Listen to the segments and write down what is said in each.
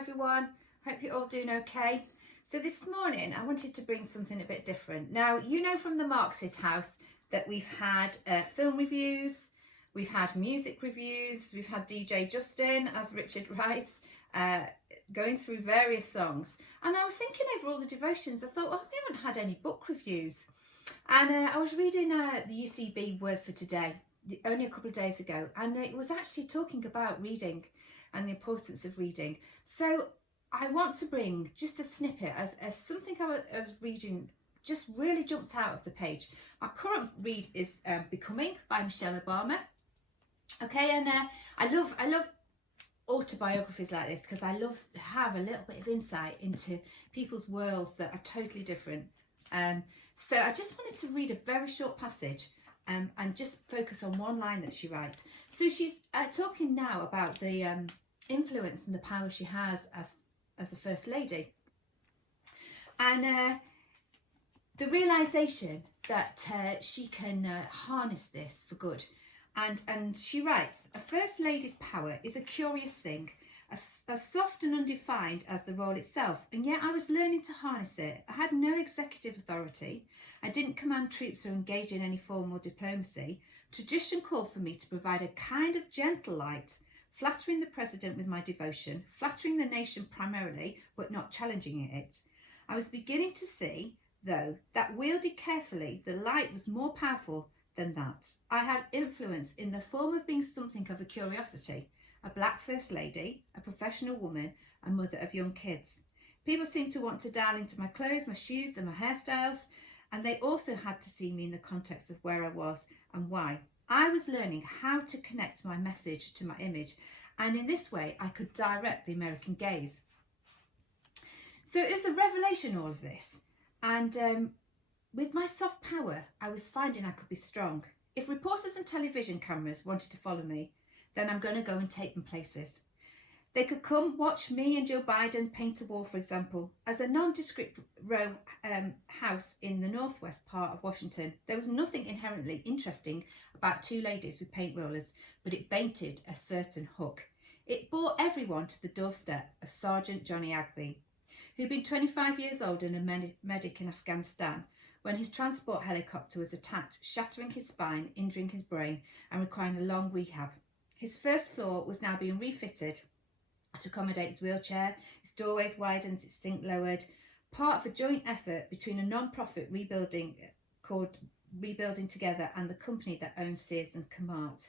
everyone. Hope you're all doing okay. So this morning I wanted to bring something a bit different. Now, you know from the Marks' house that we've had film reviews, we've had music reviews, we've had DJ Justin, as Richard writes, going through various songs. And I was thinking over all the devotions, I thought, well, we haven't had any book reviews. And I was reading the UCB Word for Today only a couple of days ago, and it was actually talking about reading and the importance of reading. So I want to bring just a snippet as something I was reading just really jumped out of the page. My current read is Becoming by Michelle Obama. Okay, and I love autobiographies like this because I love to have a little bit of insight into people's worlds that are totally different. So I just wanted to read a very short passage and just focus on one line that she writes. So she's talking now about the influence and the power she has as a First Lady. And the realisation that she can harness this for good. And she writes, a First Lady's power is a curious thing, as soft and undefined as the role itself, and yet I was learning to harness it. I had no executive authority. I didn't command troops or engage in any formal diplomacy. Tradition called for me to provide a kind of gentle light, flattering the president with my devotion, flattering the nation primarily, but not challenging it. I was beginning to see, though, that wielded carefully, the light was more powerful than that. I had influence in the form of being something of a curiosity, a black First Lady, a professional woman, a mother of young kids. People seemed to want to dial into my clothes, my shoes and my hairstyles, and they also had to see me in the context of where I was and why. I was learning how to connect my message to my image, and in this way I could direct the American gaze. So it was a revelation, all of this, and with my soft power I was finding I could be strong. If reporters and television cameras wanted to follow me, then I'm going to go and take them places. They could come watch me and Joe Biden paint a wall, for example. As a nondescript row house in the northwest part of Washington, there was nothing inherently interesting about two ladies with paint rollers, but it painted a certain hook. It brought everyone to the doorstep of Sergeant Johnny Agby, who'd been 25 years old and a medic in Afghanistan when his transport helicopter was attacked, shattering his spine, injuring his brain, and requiring a long rehab. His first floor was now being refitted to accommodate his wheelchair, his doorways widened, its sink lowered, part of a joint effort between a non-profit rebuilding called Rebuilding Together and the company that owns Sears and Kmart.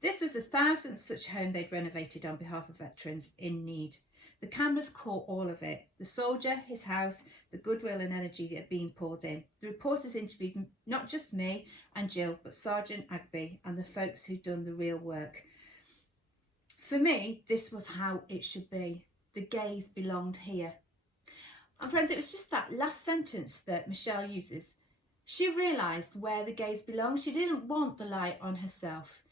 This was the 1,000th such home they'd renovated on behalf of veterans in need. The cameras caught all of it. The soldier, his house, the goodwill and energy that had been poured in. The reporters interviewed not just me and Jill, but Sergeant Agby and the folks who'd done the real work. For me, this was how it should be. The gaze belonged here. And friends, it was just that last sentence that Michelle uses. She realised where the gaze belonged. She didn't want the light on herself.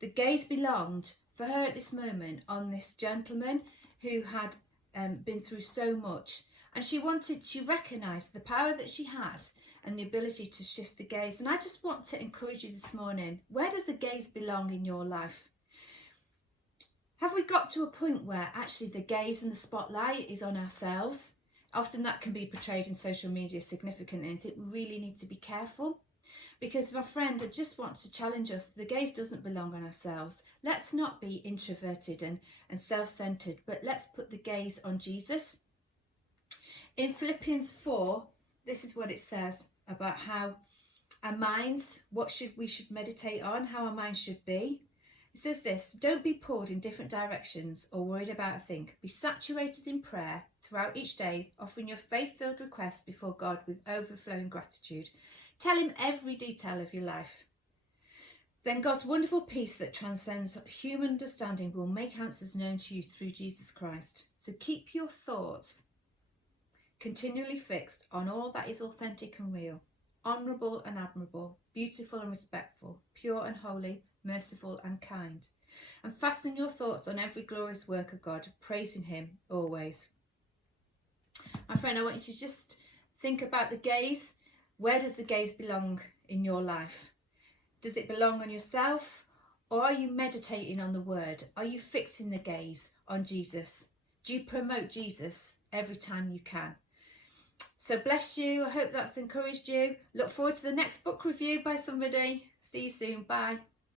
The gaze belonged for her at this moment on this gentleman who had been through so much. And she recognised the power that she had and the ability to shift the gaze. And I just want to encourage you this morning. Where does the gaze belong in your life? Have we got to a point where actually the gaze and the spotlight is on ourselves? Often that can be portrayed in social media significantly, and I think we really need to be careful. Because my friend, I just want to challenge us, the gaze doesn't belong on ourselves. Let's not be introverted and self-centered, but let's put the gaze on Jesus. In Philippians 4, this is what it says about how our minds, we should meditate on, how our minds should be. It says this, don't be pulled in different directions or worried about a thing. Be saturated in prayer throughout each day, offering your faith-filled requests before God with overflowing gratitude. Tell him every detail of your life. Then God's wonderful peace that transcends human understanding will make answers known to you through Jesus Christ. So keep your thoughts continually fixed on all that is authentic and real, honourable and admirable, beautiful and respectful, pure and holy, merciful and kind. And fasten your thoughts on every glorious work of God, praising him always. My friend, I want you to just think about the gaze. Where does the gaze belong in your life? Does it belong on yourself, or are you meditating on the word? Are you fixing the gaze on Jesus? Do promote Jesus every time you can. So bless you. I hope that's encouraged you. Look forward to the next book review by somebody. See you soon. Bye.